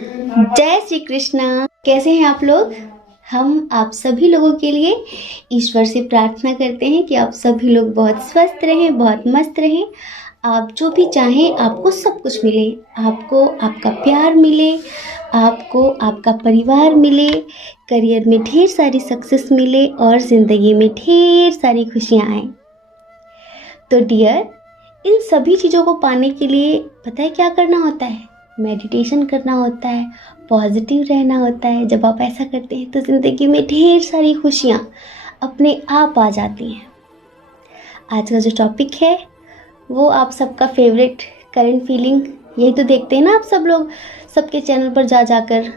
जय श्री कृष्णा। कैसे हैं आप लोग? हम आप सभी लोगों के लिए ईश्वर से प्रार्थना करते हैं कि आप सभी लोग बहुत स्वस्थ रहें, बहुत मस्त रहें। आप जो भी चाहें आपको सब कुछ मिले, आपको आपका प्यार मिले, आपको आपका परिवार मिले, करियर में ढेर सारी सक्सेस मिले और ज़िंदगी में ढेर सारी खुशियाँ आएँ। तो डियर, इन सभी चीज़ों को पाने के लिए पता है क्या करना होता है? मेडिटेशन करना होता है, पॉजिटिव रहना होता है। जब आप ऐसा करते हैं तो ज़िंदगी में ढेर सारी खुशियाँ अपने आप आ जाती हैं। आज का जो टॉपिक है वो आप सबका फेवरेट करंट फीलिंग, यही तो देखते हैं ना आप सब लोग सबके चैनल पर जा जाकर,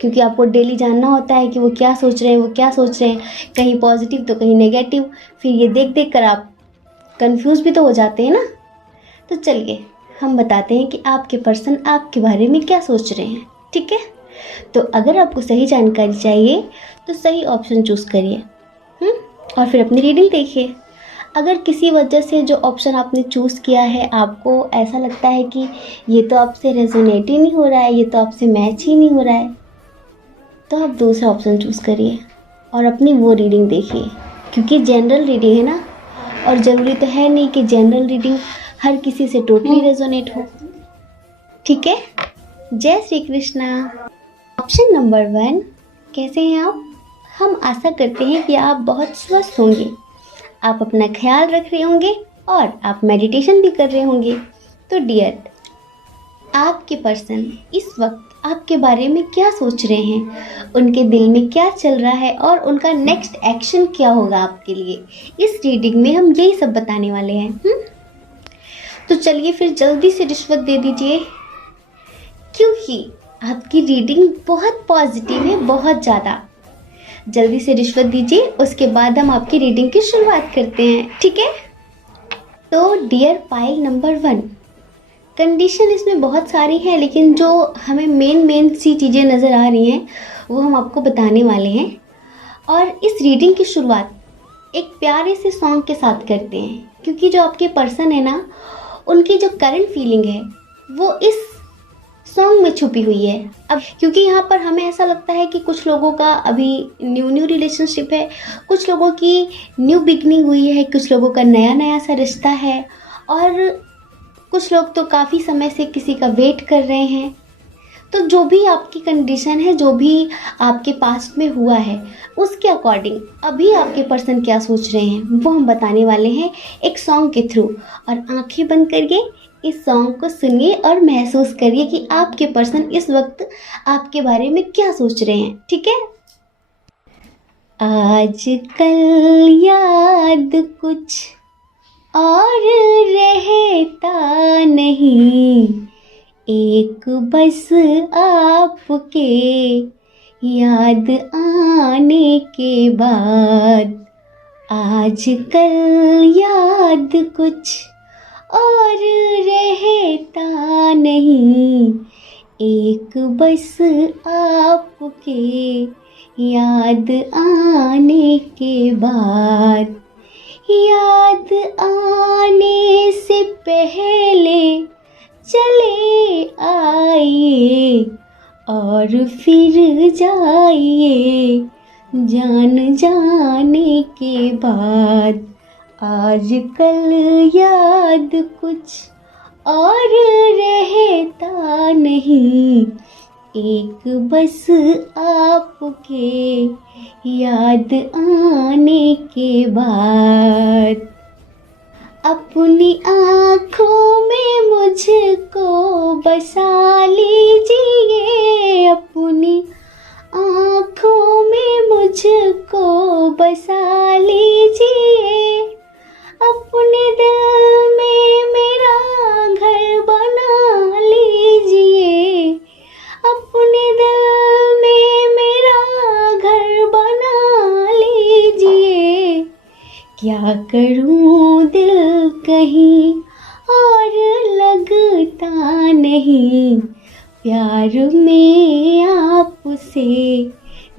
क्योंकि आपको डेली जानना होता है कि वो क्या सोच रहे हैं, वो क्या सोच रहे हैं, कहीं पॉजिटिव तो कहीं नेगेटिव। फिर ये देख देख कर आप कंफ्यूज भी तो हो जाते हैं ना। तो चलिए हम बताते हैं कि आपके पर्सन आपके बारे में क्या सोच रहे हैं, ठीक है? तो अगर आपको सही जानकारी चाहिए तो सही ऑप्शन चूज़ करिए और फिर अपनी रीडिंग देखिए। अगर किसी वजह से जो ऑप्शन आपने चूज़ किया है आपको ऐसा लगता है कि ये तो आपसे रेजोनेट ही नहीं हो रहा है, ये तो आपसे मैच ही नहीं हो रहा है, तो आप दूसरा ऑप्शन चूज़ करिए और अपनी वो रीडिंग देखिए, क्योंकि जनरल रीडिंग है ना, और ज़रूरी तो है नहीं कि जनरल रीडिंग हर किसी से टोटली रेजोनेट हो, ठीक है? जय श्री कृष्णा। ऑप्शन नंबर 1, कैसे हैं आप? हम आशा करते हैं कि आप बहुत स्वस्थ होंगे, आप अपना ख्याल रख रहे होंगे और आप मेडिटेशन भी कर रहे होंगे। तो डियर, आपके पर्सन इस वक्त आपके बारे में क्या सोच रहे हैं, उनके दिल में क्या चल रहा है और उनका नेक्स्ट एक्शन क्या होगा आपके लिए, इस रीडिंग में हम यही सब बताने वाले हैं। तो चलिए फिर जल्दी से रिश्वत दे दीजिए, क्योंकि आपकी रीडिंग बहुत पॉजिटिव है, बहुत ज़्यादा। जल्दी से रिश्वत दीजिए, उसके बाद हम आपकी रीडिंग की शुरुआत करते हैं, ठीक है? तो डियर पाइल नंबर 1, कंडीशन इसमें बहुत सारी है, लेकिन जो हमें मेन सी चीज़ें नज़र आ रही हैं वो हम आपको बताने वाले हैं। और इस रीडिंग की शुरुआत एक प्यारे से सॉन्ग के साथ करते हैं, क्योंकि जो आपके पर्सन है ना, उनकी जो करंट फीलिंग है वो इस सॉन्ग में छुपी हुई है। अब क्योंकि यहाँ पर हमें ऐसा लगता है कि कुछ लोगों का अभी न्यू रिलेशनशिप है, कुछ लोगों की न्यू बिगनिंग हुई है, कुछ लोगों का नया सा रिश्ता है, और कुछ लोग तो काफ़ी समय से किसी का वेट कर रहे हैं। तो जो भी आपकी कंडीशन है, जो भी आपके पास्ट में हुआ है, उसके अकॉर्डिंग अभी आपके पर्सन क्या सोच रहे हैं वो हम बताने वाले हैं एक सॉन्ग के थ्रू। और आंखें बंद करके इस सॉन्ग को सुनिए और महसूस करिए कि आपके पर्सन इस वक्त आपके बारे में क्या सोच रहे हैं, ठीक है? आजकल याद कुछ और रहता नहीं, एक बस आपके याद आने के बाद। आजकल याद कुछ और रहता नहीं, एक बस आपके याद आने के बाद। याद आने से पहले चले आइए और फिर जाइए जान जाने के बाद। आजकल याद कुछ और रहता नहीं, एक बस आपके याद आने के बाद। अपनी आँखों में मुझको बसा लीजिए, अपनी आँखों में मुझको बसा लीजिए, अपने दिल में मेरा घर बना लीजिए, अपने दिल में मेरा घर बना लीजिए। क्या करूं दिल कहीं और लगता नहीं, प्यार में आपसे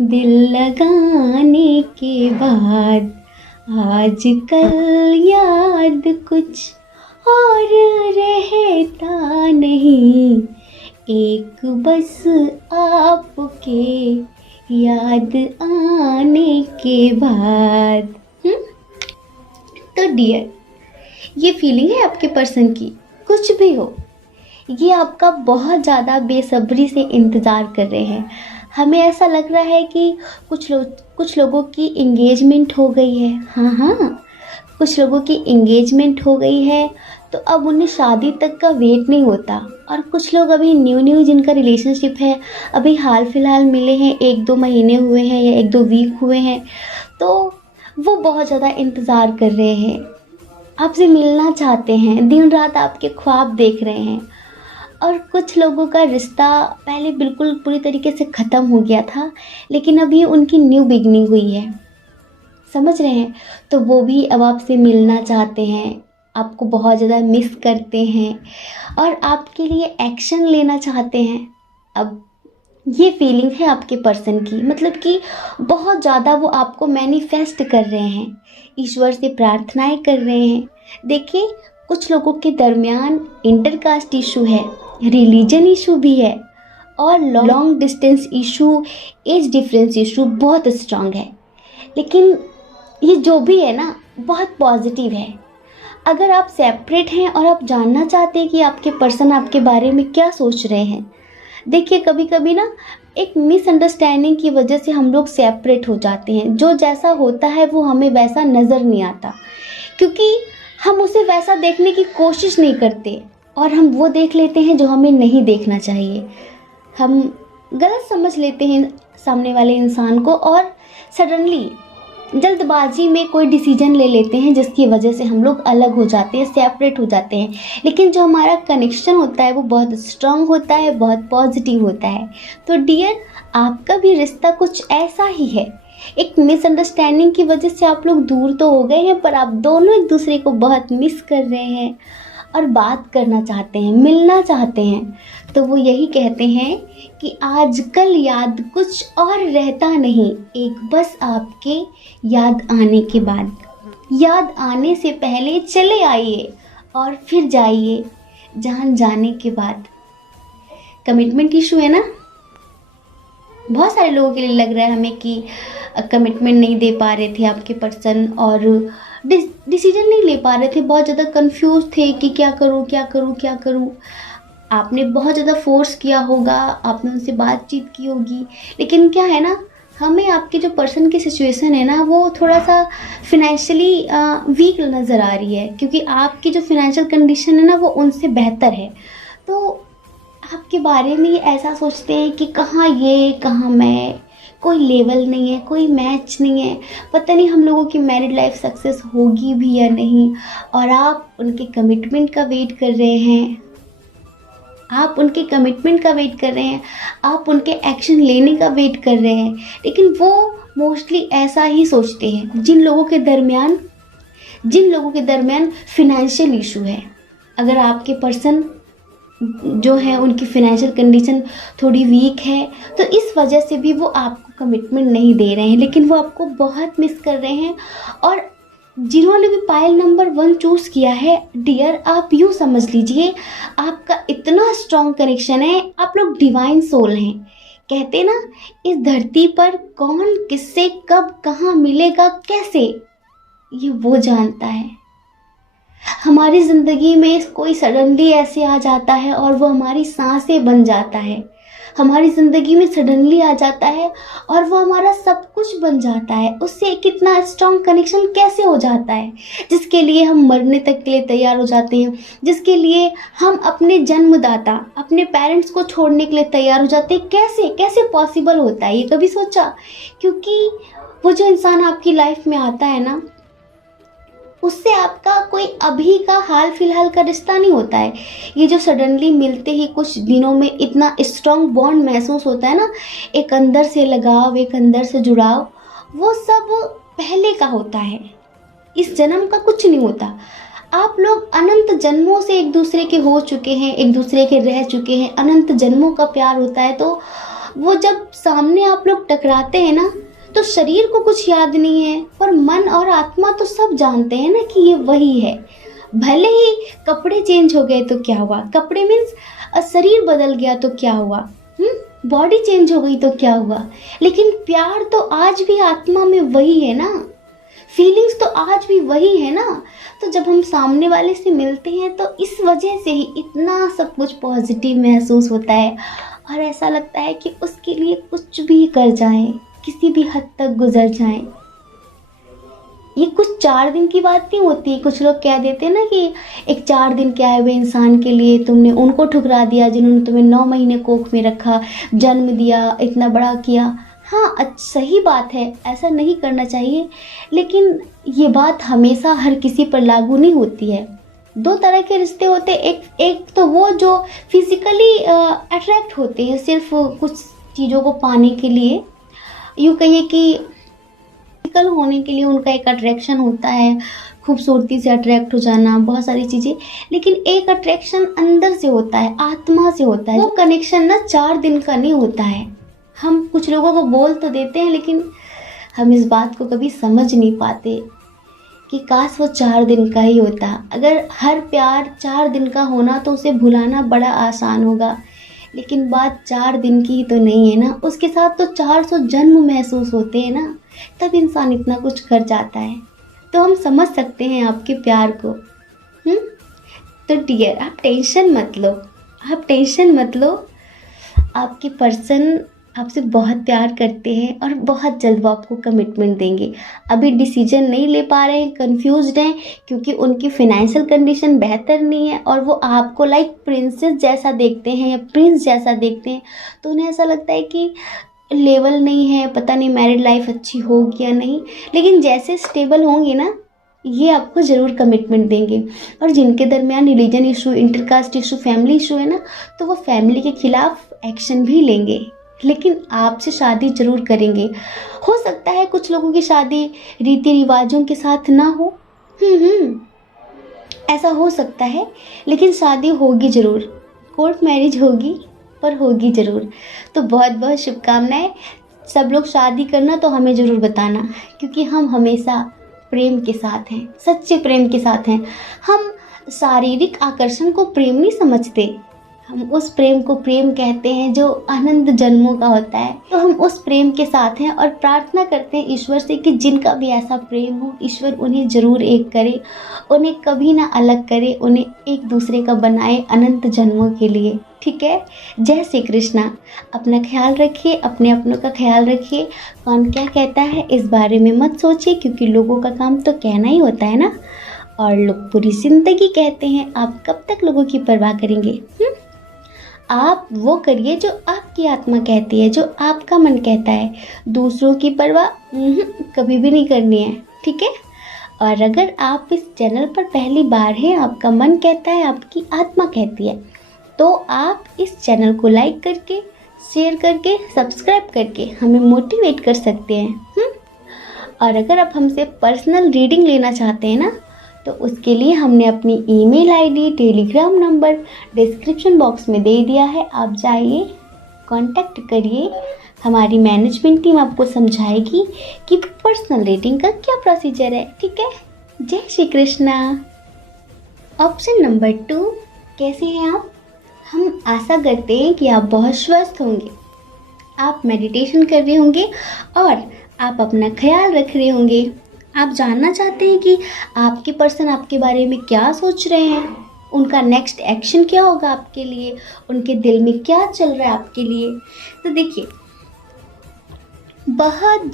दिल लगाने के बाद। आजकल याद कुछ और रहता नहीं, एक बस आपके याद आने के बाद। तो डियर, ये फीलिंग है आपके पर्सन की, कुछ भी हो, ये आपका बहुत ज़्यादा बेसब्री से इंतज़ार कर रहे हैं। हमें ऐसा लग रहा है कि कुछ लोगों की इंगेजमेंट हो गई है। हाँ हाँ, कुछ लोगों की इंगेजमेंट हो गई है तो अब उन्हें शादी तक का वेट नहीं होता। और कुछ लोग अभी न्यू जिनका रिलेशनशिप है, अभी हाल फिलहाल मिले हैं, 1-2 महीने हुए हैं या 1-2 वीक हुए हैं, तो वो बहुत ज़्यादा इंतज़ार कर रहे हैं, आपसे मिलना चाहते हैं, दिन रात आपके ख्वाब देख रहे हैं। और कुछ लोगों का रिश्ता पहले बिल्कुल पूरी तरीके से ख़त्म हो गया था, लेकिन अभी उनकी न्यू बिगनिंग हुई है, समझ रहे हैं? तो वो भी अब आपसे मिलना चाहते हैं, आपको बहुत ज़्यादा मिस करते हैं और आपके लिए एक्शन लेना चाहते हैं। अब ये फीलिंग है आपके पर्सन की, मतलब कि बहुत ज़्यादा वो आपको मैनिफेस्ट कर रहे हैं, ईश्वर से प्रार्थनाएं कर रहे हैं। देखिए, कुछ लोगों के दरमियान इंटरकास्ट इशू है, रिलीजन इशू भी है और long distance issue, age difference issue बहुत स्ट्रांग है। लेकिन ये जो भी है ना, बहुत पॉजिटिव है। अगर आप सेपरेट हैं और आप जानना चाहते हैं कि आपके पर्सन आपके बारे में क्या सोच रहे हैं, देखिए कभी कभी ना एक मिसअंडरस्टैंडिंग की वजह से हम लोग सेपरेट हो जाते हैं। जो जैसा होता है वो हमें वैसा नज़र नहीं आता, क्योंकि हम उसे वैसा देखने की कोशिश नहीं करते और हम वो देख लेते हैं जो हमें नहीं देखना चाहिए। हम गलत समझ लेते हैं सामने वाले इंसान को और सडनली जल्दबाजी में कोई डिसीजन ले लेते हैं, जिसकी वजह से हम लोग अलग हो जाते हैं, सेपरेट हो जाते हैं। लेकिन जो हमारा कनेक्शन होता है वो बहुत स्ट्रांग होता है, बहुत पॉजिटिव होता है। तो डियर, आपका भी रिश्ता कुछ ऐसा ही है। एक मिसअंडरस्टैंडिंग की वजह से आप लोग दूर तो हो गए हैं, पर आप दोनों एक दूसरे को बहुत मिस कर रहे हैं और बात करना चाहते हैं, मिलना चाहते हैं। तो वो यही कहते हैं कि आजकल याद कुछ और रहता नहीं, एक बस आपके याद आने के बाद। याद आने से पहले चले आइए और फिर जाइए जान जाने के बाद। कमिटमेंट इशू है ना, बहुत सारे लोगों के लिए लग रहा है हमें कि कमिटमेंट नहीं दे पा रहे थे आपके पर्सन और डिसीजन नहीं ले पा रहे थे, बहुत ज़्यादा कंफ्यूज थे कि क्या करूँ क्या करूँ क्या करूँ। आपने बहुत ज़्यादा फोर्स किया होगा, आपने उनसे बातचीत की होगी, लेकिन क्या है ना, हमें आपके जो पर्सन की सिचुएशन है ना वो थोड़ा सा फिनेंशियली वीक नज़र आ रही है, क्योंकि आपकी जो फिनेंशियल कंडीशन है ना वो उनसे बेहतर है। तो आपके बारे में ये ऐसा सोचते हैं कि कहाँ ये कहाँ मैं, कोई लेवल नहीं है, कोई मैच नहीं है, पता नहीं हम लोगों की मैरिड लाइफ सक्सेस होगी भी या नहीं। और आप उनके कमिटमेंट का वेट कर रहे हैं, आप उनके कमिटमेंट का वेट कर रहे हैं, आप उनके एक्शन लेने का वेट कर रहे हैं। लेकिन वो मोस्टली ऐसा ही सोचते हैं जिन लोगों के दरमियान फिनेंशियल इशू है। अगर आपके पर्सन जो है उनकी फाइनेंशियल कंडीशन थोड़ी वीक है, तो इस वजह से भी वो आपको कमिटमेंट नहीं दे रहे हैं, लेकिन वो आपको बहुत मिस कर रहे हैं। और जिन्होंने भी पायल नंबर 1 चूज़ किया है, डियर, आप यूँ समझ लीजिए आपका इतना स्ट्रॉन्ग कनेक्शन है, आप लोग डिवाइन सोल हैं। कहते ना, इस धरती पर कौन किससे कब कहाँ मिलेगा कैसे, ये वो जानता है। हमारी ज़िंदगी में कोई सडनली ऐसे आ जाता है और वो हमारी सांसें बन जाता है, हमारी ज़िंदगी में सडनली आ जाता है और वो हमारा सब कुछ बन जाता है। उससे कितना स्ट्रॉन्ग कनेक्शन कैसे हो जाता है, जिसके लिए हम मरने तक के लिए तैयार हो जाते हैं, जिसके लिए हम अपने जन्मदाता अपने पेरेंट्स को छोड़ने के लिए तैयार हो जाते हैं। कैसे कैसे पॉसिबल होता है, ये कभी सोचा? क्योंकि वो जो इंसान आपकी लाइफ में आता है ना, उससे आपका कोई अभी का हाल फिलहाल का रिश्ता नहीं होता है। ये जो सडनली मिलते ही कुछ दिनों में इतना स्ट्रॉन्ग बॉन्ड महसूस होता है ना, एक अंदर से लगाव, एक अंदर से जुड़ाव, वो सब पहले का होता है, इस जन्म का कुछ नहीं होता। आप लोग अनंत जन्मों से एक दूसरे के हो चुके हैं, एक दूसरे के रह चुके हैं, अनंत जन्मों का प्यार होता है। तो वो जब सामने आप लोग टकराते हैं ना, तो शरीर को कुछ याद नहीं है, पर मन और आत्मा तो सब जानते हैं ना कि ये वही है। भले ही कपड़े चेंज हो गए तो क्या हुआ, कपड़े मीन्स शरीर बदल गया तो क्या हुआ, बॉडी चेंज हो गई तो क्या हुआ, लेकिन प्यार तो आज भी आत्मा में वही है ना, फीलिंग्स तो आज भी वही है ना। तो जब हम सामने वाले से मिलते हैं तो इस वजह से ही इतना सब कुछ पॉजिटिव महसूस होता है और ऐसा लगता है कि उसके लिए कुछ भी कर जाएं, किसी भी हद तक गुजर जाएं। ये कुछ 4 दिन की बात नहीं होती। कुछ लोग कह देते हैं ना कि एक 4 दिन के आए हुए इंसान के लिए तुमने उनको ठुकरा दिया जिन्होंने तुम्हें 9 महीने कोख में रखा, जन्म दिया, इतना बड़ा किया। हाँ, सही बात है, ऐसा नहीं करना चाहिए, लेकिन ये बात हमेशा हर किसी पर लागू नहीं होती है। 2 तरह के रिश्ते होते हैं, एक तो वो जो फिजिकली अट्रैक्ट होते हैं सिर्फ कुछ चीज़ों को पाने के लिए, यूँ कहिए कि फिजिकल होने के लिए उनका एक अट्रैक्शन होता है, खूबसूरती से अट्रैक्ट हो जाना, बहुत सारी चीज़ें। लेकिन एक अट्रैक्शन अंदर से होता है, आत्मा से होता है। वो कनेक्शन ना 4 दिन का नहीं होता है। हम कुछ लोगों को बोल तो देते हैं, लेकिन हम इस बात को कभी समझ नहीं पाते कि काश वो 4 दिन का ही होता। अगर हर प्यार 4 दिन का होना तो उसे भुलाना बड़ा आसान होगा, लेकिन बात 4 दिन की ही तो नहीं है ना, उसके साथ तो 400 जन्म महसूस होते हैं ना, तब इंसान इतना कुछ कर जाता है। तो हम समझ सकते हैं आपके प्यार को। तो डियर, आप टेंशन मत लो, आप टेंशन मत लो। आपके पर्सन आपसे बहुत प्यार करते हैं और बहुत जल्द वो आपको कमिटमेंट देंगे। अभी डिसीजन नहीं ले पा रहे हैं, कंफ्यूज्ड हैं, क्योंकि उनकी फाइनेंशियल कंडीशन बेहतर नहीं है और वो आपको लाइक प्रिंसेस जैसा देखते हैं या प्रिंस जैसा देखते हैं। तो उन्हें ऐसा लगता है कि लेवल नहीं है, पता नहीं मैरिड लाइफ अच्छी होगी या नहीं, लेकिन जैसे स्टेबल होंगे ना, ये आपको ज़रूर कमिटमेंट देंगे। और जिनके दरमियान religion issue, intercaste issue, family issue है ना, तो वो फैमिली के खिलाफ एक्शन भी लेंगे, लेकिन आपसे शादी जरूर करेंगे। हो सकता है कुछ लोगों की शादी रीति रिवाजों के साथ ना हो, ऐसा हो सकता है, लेकिन शादी होगी ज़रूर, कोर्ट मैरिज होगी, पर होगी ज़रूर। तो बहुत बहुत शुभकामनाएं। सब लोग शादी करना तो हमें ज़रूर बताना, क्योंकि हम हमेशा प्रेम के साथ हैं, सच्चे प्रेम के साथ हैं। हम शारीरिक आकर्षण को प्रेम नहीं समझते, हम उस प्रेम को प्रेम कहते हैं जो अनंत जन्मों का होता है। तो हम उस प्रेम के साथ हैं और प्रार्थना करते हैं ईश्वर से कि जिनका भी ऐसा प्रेम हो, ईश्वर उन्हें ज़रूर एक करे, उन्हें कभी ना अलग करे, उन्हें एक दूसरे का बनाए अनंत जन्मों के लिए। ठीक है, जय श्री कृष्णा। अपना ख्याल रखिए, अपने अपनों का ख्याल रखिए। कौन क्या कहता है इस बारे में मत सोचिए, क्योंकि लोगों का काम तो कहना ही होता है ना, और लोग पूरी जिंदगी कहते हैं। आप कब तक लोगों की परवाह करेंगे? आप वो करिए जो आपकी आत्मा कहती है, जो आपका मन कहता है। दूसरों की परवाह कभी भी नहीं करनी है, ठीक है। और अगर आप इस चैनल पर पहली बार हैं, आपका मन कहता है, आपकी आत्मा कहती है, तो आप इस चैनल को लाइक करके, शेयर करके, सब्सक्राइब करके हमें मोटिवेट कर सकते हैं। और अगर आप हमसे पर्सनल रीडिंग लेना चाहते हैं ना, तो उसके लिए हमने अपनी email ID, Telegram number description box में दे दिया है। आप जाइए, कांटेक्ट करिए, हमारी मैनेजमेंट टीम आपको समझाएगी कि पर्सनल रीडिंग का क्या प्रोसीजर है, ठीक है। जय श्री कृष्णा। ऑप्शन नंबर 2, कैसे हैं आप? हम आशा करते हैं कि आप बहुत स्वस्थ होंगे, आप मेडिटेशन कर रहे होंगे और आप अपना ख्याल रख रहे होंगे। आप जानना चाहते हैं कि आपके पर्सन आपके बारे में क्या सोच रहे हैं, उनका नेक्स्ट एक्शन क्या होगा आपके लिए, उनके दिल में क्या चल रहा है आपके लिए। तो देखिए, बहुत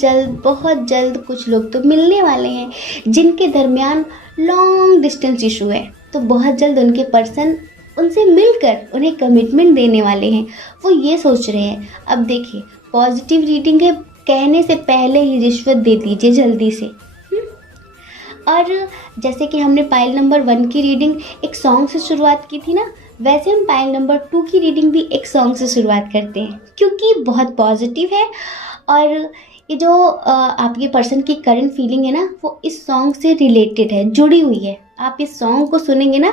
जल्द कुछ लोग तो मिलने वाले हैं जिनके दरमियान लॉन्ग डिस्टेंस इशू है। तो बहुत जल्द उनके पर्सन उनसे मिलकर उन्हें कमिटमेंट देने वाले हैं। वो ये सोच रहे हैं। अब देखिए, पॉजिटिव रीडिंग है, कहने से पहले ही रिश्वत दे दीजिए जल्दी से। और जैसे कि हमने पाइल नंबर 1 की रीडिंग एक सॉन्ग से शुरुआत की थी ना, वैसे हम पाइल नंबर 2 की रीडिंग भी एक सॉन्ग से शुरुआत करते हैं, क्योंकि बहुत पॉजिटिव है। और ये जो आपके पर्सन की करंट फीलिंग है ना, वो इस सॉन्ग से रिलेटेड है, जुड़ी हुई है। आप इस सॉन्ग को सुनेंगे ना,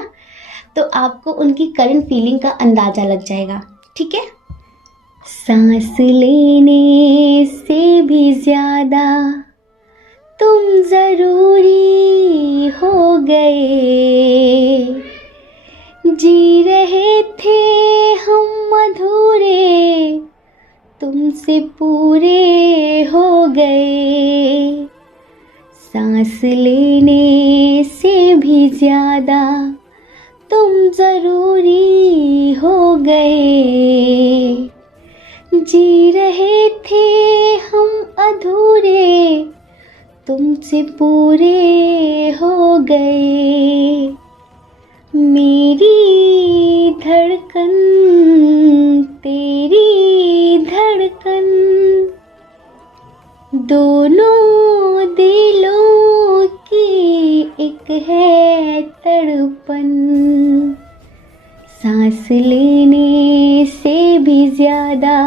तो आपको उनकी करंट फीलिंग का अंदाज़ा लग जाएगा, ठीक है। सांस लेने से भी ज़्यादा तुम ज़रूरी हो गए, जी रहे थे हम अधूरे, तुमसे पूरे हो गए, सांस लेने से भी ज़्यादा तुम ज़रूरी हो गए, जी रहे थे हम अधूरे, तुमसे पूरे हो गए, मेरी धड़कन तेरी धड़कन, दोनों दिलों की एक है तड़पन, सांस लेने से भी ज़्यादा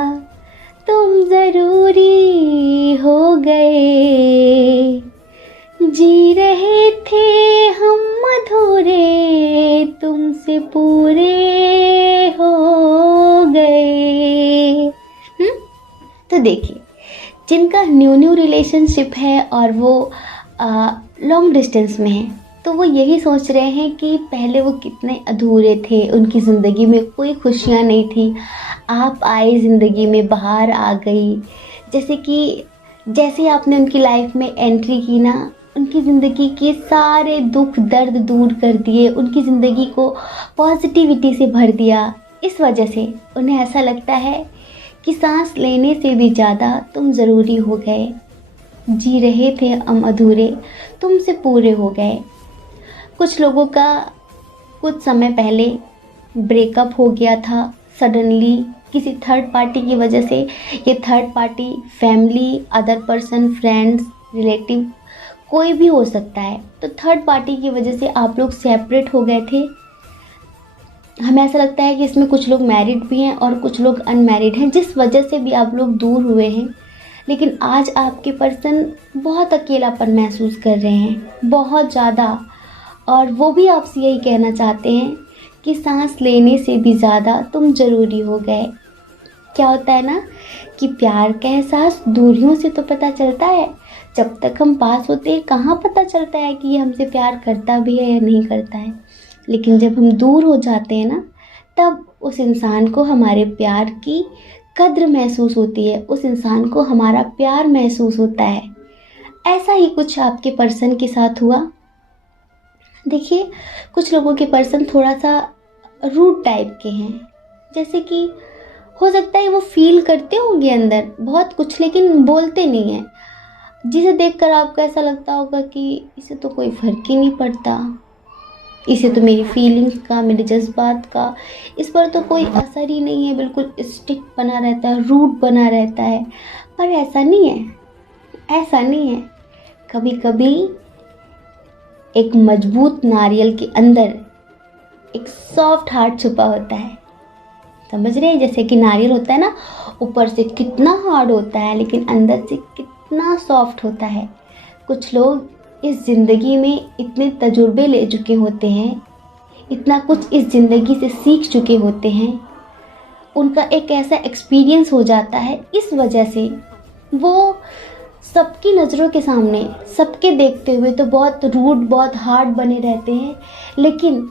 तुम ज़रूरी हो गए, जी रहे थे हम अधूरे, तुमसे पूरे हो गए। तो देखिए, जिनका न्यू रिलेशनशिप है और वो लॉन्ग डिस्टेंस में है, तो वो यही सोच रहे हैं कि पहले वो कितने अधूरे थे, उनकी ज़िंदगी में कोई खुशियाँ नहीं थी, आप आए ज़िंदगी में, बाहर आ गई, जैसे आपने उनकी लाइफ में एंट्री की ना, उनकी ज़िंदगी के सारे दुख दर्द दूर कर दिए, उनकी ज़िंदगी को पॉजिटिविटी से भर दिया। इस वजह से उन्हें ऐसा लगता है कि सांस लेने से भी ज़्यादा तुम ज़रूरी हो गए, जी रहे थे हम अधूरे, तुमसे पूरे हो गए। कुछ लोगों का कुछ समय पहले ब्रेकअप हो गया था सडनली किसी थर्ड पार्टी की वजह से। ये third party family, other person, friends, relative, कोई भी हो सकता है। तो थर्ड पार्टी की वजह से आप लोग सेपरेट हो गए थे। हमें ऐसा लगता है कि इसमें कुछ लोग मैरिड भी हैं और कुछ लोग अनमैरिड हैं, जिस वजह से भी आप लोग दूर हुए हैं। लेकिन आज आपके पर्सन बहुत अकेलापन महसूस कर रहे हैं, बहुत ज़्यादा, और वो भी आपसे यही कहना चाहते हैं कि सांस लेने से भी ज़्यादा तुम ज़रूरी हो गए। क्या होता है ना कि प्यार का एहसास दूरियों से तो पता चलता है, जब तक हम पास होते हैं कहाँ पता चलता है कि ये हमसे प्यार करता भी है या नहीं करता है। लेकिन जब हम दूर हो जाते हैं ना, तब उस इंसान को हमारे प्यार की कद्र महसूस होती है, उस इंसान को हमारा प्यार महसूस होता है। ऐसा ही कुछ आपके पर्सन के साथ हुआ। देखिए, कुछ लोगों के पर्सन थोड़ा सा रूड टाइप के हैं, जैसे कि हो सकता है वो फील करते होंगे अंदर बहुत कुछ, लेकिन बोलते नहीं हैं, जिसे देखकर आपको ऐसा लगता होगा कि इसे तो कोई फ़र्क ही नहीं पड़ता, इसे तो मेरी फीलिंग्स का, मेरे जज्बात का, इस पर तो कोई असर ही नहीं है, बिल्कुल स्ट्रिक्ट बना रहता है, रूड बना रहता है। पर ऐसा नहीं है, ऐसा नहीं है। कभी कभी एक मजबूत नारियल के अंदर एक सॉफ्ट हार्ट छुपा होता है। समझ रहे हैं? जैसे कि नारियल होता है ना, ऊपर से कितना हार्ड होता है लेकिन अंदर से कितना सॉफ्ट होता है। कुछ लोग इस ज़िंदगी में इतने तजुर्बे ले चुके होते हैं, इतना कुछ इस ज़िंदगी से सीख चुके होते हैं, उनका एक ऐसा एक्सपीरियंस हो जाता है, इस वजह से वो सबकी नज़रों के सामने, सबके देखते हुए तो बहुत रूड, बहुत हार्ड बने रहते हैं, लेकिन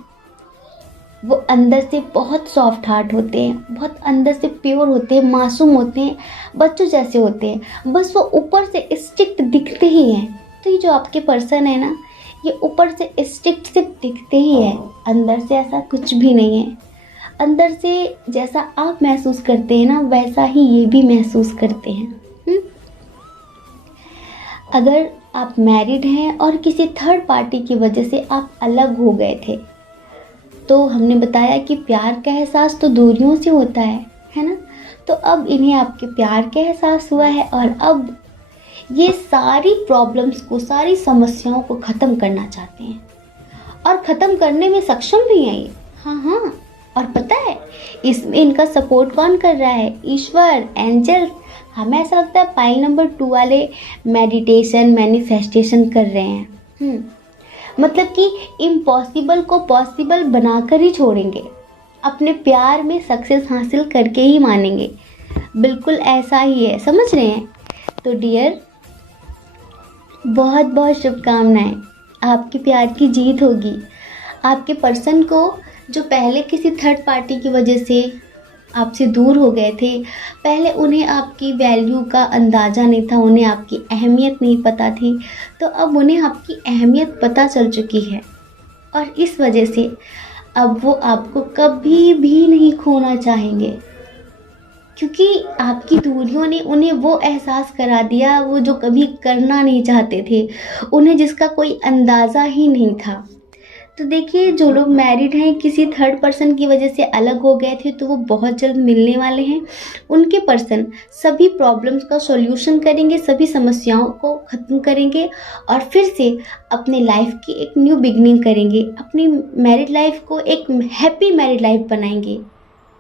वो अंदर से बहुत सॉफ्ट हार्ट होते हैं, बहुत अंदर से प्योर होते हैं, मासूम होते हैं, बच्चों जैसे होते हैं। बस वो ऊपर से स्ट्रिक्ट दिखते ही हैं। तो ये जो आपके पर्सन है ना, ये ऊपर से स्ट्रिक्ट से दिखते ही है, अंदर से ऐसा कुछ भी नहीं है। अंदर से जैसा आप महसूस करते हैं ना, वैसा ही ये भी महसूस करते हैं। अगर आप मैरिड हैं और किसी थर्ड पार्टी की वजह से आप अलग हो गए थे, तो हमने बताया कि प्यार का एहसास तो दूरियों से होता है ना। तो अब इन्हें आपके प्यार का एहसास हुआ है और अब ये सारी प्रॉब्लम्स को, सारी समस्याओं को ख़त्म करना चाहते हैं और ख़त्म करने में सक्षम भी हैं ये। हाँ, और पता है इसमें इनका सपोर्ट कौन कर रहा है? ईश्वर, एंजल्स। हमें ऐसा लगता है पाइल नंबर 2 वाले मेडिटेशन, मैनिफेस्टेशन कर रहे हैं। मतलब कि इम्पॉसिबल को पॉसिबल बनाकर ही छोड़ेंगे, अपने प्यार में सक्सेस हासिल करके ही मानेंगे। बिल्कुल ऐसा ही है, समझ रहे हैं? तो डियर, बहुत बहुत शुभकामनाएं आपके प्यार की जीत होगी। आपके पर्सन को, जो पहले किसी थर्ड पार्टी की वजह से आपसे दूर हो गए थे, पहले उन्हें आपकी वैल्यू का अंदाज़ा नहीं था, उन्हें आपकी अहमियत नहीं पता थी, तो अब उन्हें आपकी अहमियत पता चल चुकी है। और इस वजह से अब वो आपको कभी भी नहीं खोना चाहेंगे, क्योंकि आपकी दूरियों ने उन्हें वो एहसास करा दिया वो जो कभी करना नहीं चाहते थे, उन्हें जिसका कोई अंदाज़ा ही नहीं था। तो देखिए, जो लोग मैरिड हैं, किसी थर्ड पर्सन की वजह से अलग हो गए थे, तो वो बहुत जल्द मिलने वाले हैं। उनके पर्सन सभी प्रॉब्लम्स का सॉल्यूशन करेंगे, सभी समस्याओं को ख़त्म करेंगे और फिर से अपने लाइफ की एक न्यू बिगनिंग करेंगे, अपनी मैरिड लाइफ को एक हैप्पी मैरिड लाइफ बनाएंगे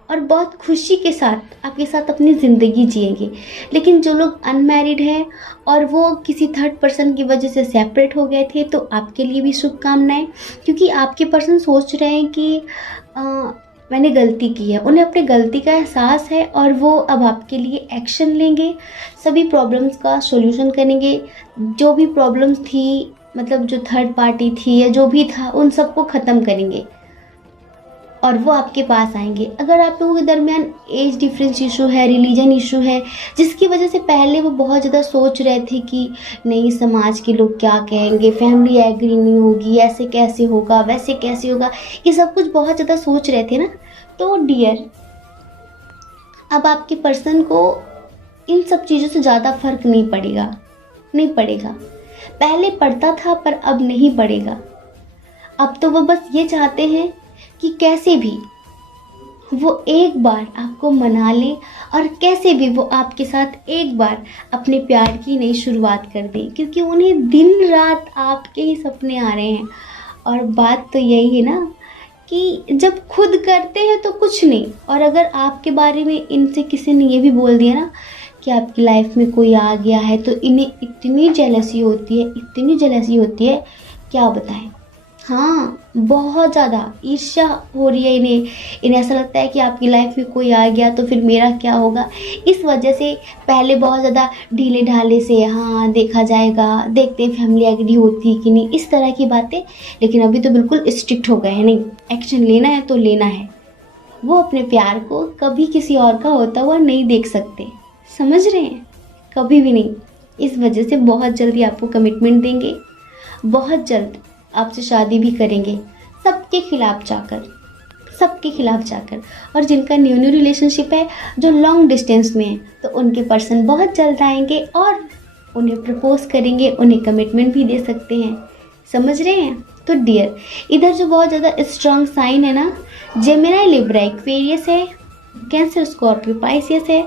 और बहुत खुशी के साथ आपके साथ अपनी ज़िंदगी जिएंगे। लेकिन जो लोग अनमैरिड हैं और वो किसी थर्ड पर्सन की वजह से सेपरेट हो गए थे, तो आपके लिए भी शुभकामनाएं, क्योंकि आपके पर्सन सोच रहे हैं कि मैंने गलती की है, उन्हें अपनी गलती का एहसास है और वो अब आपके लिए एक्शन लेंगे, सभी प्रॉब्लम्स का सॉल्यूशन करेंगे। जो भी प्रॉब्लम्स थी, मतलब जो थर्ड पार्टी थी या जो भी था, उन सबको ख़त्म करेंगे और वो आपके पास आएंगे। अगर आप लोगों के दरमियान एज डिफरेंस इशू है, रिलीजन इशू है, जिसकी वजह से पहले वो बहुत ज़्यादा सोच रहे थे कि नहीं, समाज के लोग क्या कहेंगे, फैमिली एग्री नहीं होगी, ऐसे कैसे होगा, वैसे कैसे होगा, ये सब कुछ बहुत ज़्यादा सोच रहे थे ना, तो डियर, अब आपके पर्सन को इन सब चीज़ों से ज़्यादा फर्क नहीं पड़ेगा। पहले पड़ता था पर अब नहीं पड़ेगा। अब तो वो बस ये चाहते हैं कि कैसे भी वो एक बार आपको मना ले और कैसे भी वो आपके साथ एक बार अपने प्यार की नई शुरुआत कर दें, क्योंकि उन्हें दिन रात आपके ही सपने आ रहे हैं। और बात तो यही है ना कि जब खुद करते हैं तो कुछ नहीं, और अगर आपके बारे में इनसे किसी ने ये भी बोल दिया ना कि आपकी लाइफ में कोई आ गया है, तो इन्हें इतनी जेलसी होती है, क्या बताएं। हाँ, बहुत ज़्यादा ईर्ष्या हो रही है इन्हें ऐसा लगता है कि आपकी लाइफ में कोई आ गया तो फिर मेरा क्या होगा। इस वजह से पहले बहुत ज़्यादा ढीले ढाले से, हाँ देखा जाएगा, देखते हैं फैमिली एग्री होती है कि नहीं, इस तरह की बातें। लेकिन अभी तो बिल्कुल स्ट्रिक्ट हो गए हैं, नहीं, एक्शन लेना है तो लेना है। वो अपने प्यार को कभी किसी और का होता हुआ नहीं देख सकते, समझ रहे हैं, कभी भी नहीं। इस वजह से बहुत जल्दी आपको कमिटमेंट देंगे, बहुत जल्द आपसे शादी भी करेंगे, सबके खिलाफ जाकर। और जिनका न्यू रिलेशनशिप है, जो लॉन्ग डिस्टेंस में है, तो उनके पर्सन बहुत जल्द आएंगे और उन्हें प्रपोज करेंगे, उन्हें कमिटमेंट भी दे सकते हैं, समझ रहे हैं। तो डियर, इधर जो बहुत ज़्यादा स्ट्रॉन्ग साइन है ना, जेमिनी, लिब्रा, एक्वेरियस है, कैंसर, स्कॉर्पियो, पाइसियस है,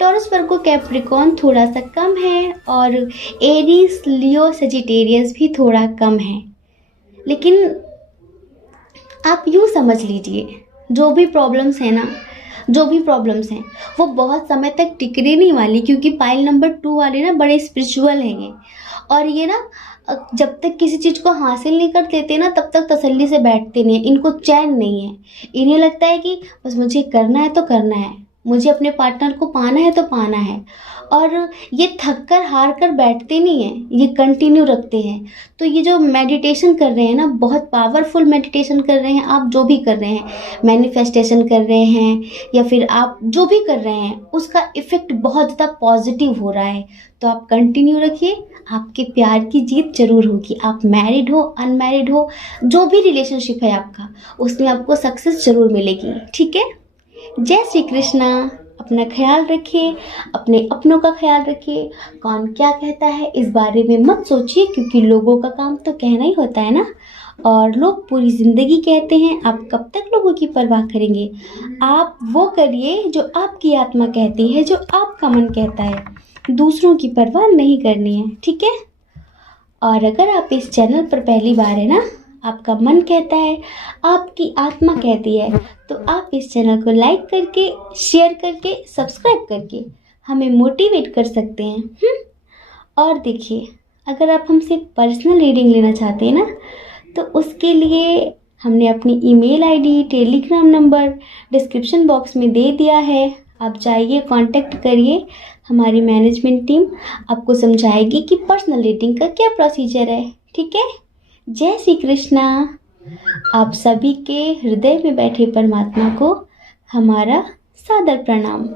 टॉरस, वर्गो, कैप्रिकॉर्न थोड़ा सा कम है, और एरीज, लियो, सजिटेरियस भी थोड़ा कम है। लेकिन आप यूँ समझ लीजिए, जो भी प्रॉब्लम्स हैं वो बहुत समय तक टिकने नहीं वाली, क्योंकि पाइल नंबर 2 वाले ना बड़े स्पिरिचुअल हैं ये, और ये ना जब तक किसी चीज़ को हासिल नहीं कर लेते ना, तब तक तसल्ली से बैठते नहीं, इनको चैन नहीं है। इन्हें लगता है कि बस मुझे करना है तो करना है, मुझे अपने पार्टनर को पाना है तो पाना है, और ये थक कर हार कर बैठते नहीं हैं, ये कंटिन्यू रखते हैं। तो ये जो मेडिटेशन कर रहे हैं ना, बहुत पावरफुल मेडिटेशन कर रहे हैं, आप जो भी कर रहे हैं, मैनिफेस्टेशन कर रहे हैं या फिर आप जो भी कर रहे हैं, उसका इफ़ेक्ट बहुत ज़्यादा पॉजिटिव हो रहा है। तो आप कंटिन्यू रखिए, आपके प्यार की जीत जरूर होगी। आप मैरिड हो, अनमैरिड हो, जो भी रिलेशनशिप है आपका, उसमें आपको सक्सेस जरूर मिलेगी, ठीक है। जय श्री कृष्णा। अपना ख्याल रखिए, अपने अपनों का ख्याल रखिए। कौन क्या कहता है इस बारे में मत सोचिए, क्योंकि लोगों का काम तो कहना ही होता है ना, और लोग पूरी ज़िंदगी कहते हैं। आप कब तक लोगों की परवाह करेंगे? आप वो करिए जो आपकी आत्मा कहती है, जो आपका मन कहता है, दूसरों की परवाह नहीं करनी है, ठीक है। और अगर आप इस चैनल पर पहली बार है ना, आपका मन कहता है, आपकी आत्मा कहती है, तो आप इस चैनल को लाइक करके, शेयर करके, सब्सक्राइब करके हमें मोटिवेट कर सकते हैं। और देखिए, अगर आप हमसे पर्सनल रीडिंग लेना चाहते हैं ना, तो उसके लिए हमने अपनी email ID, Telegram number description box में दे दिया है। आप जाइए, कांटेक्ट करिए, हमारी मैनेजमेंट टीम आपको समझाएगी कि पर्सनल रीडिंग का क्या प्रोसीजर है, ठीक है। जय श्री कृष्णा। आप सभी के हृदय में बैठे परमात्मा को हमारा सादर प्रणाम।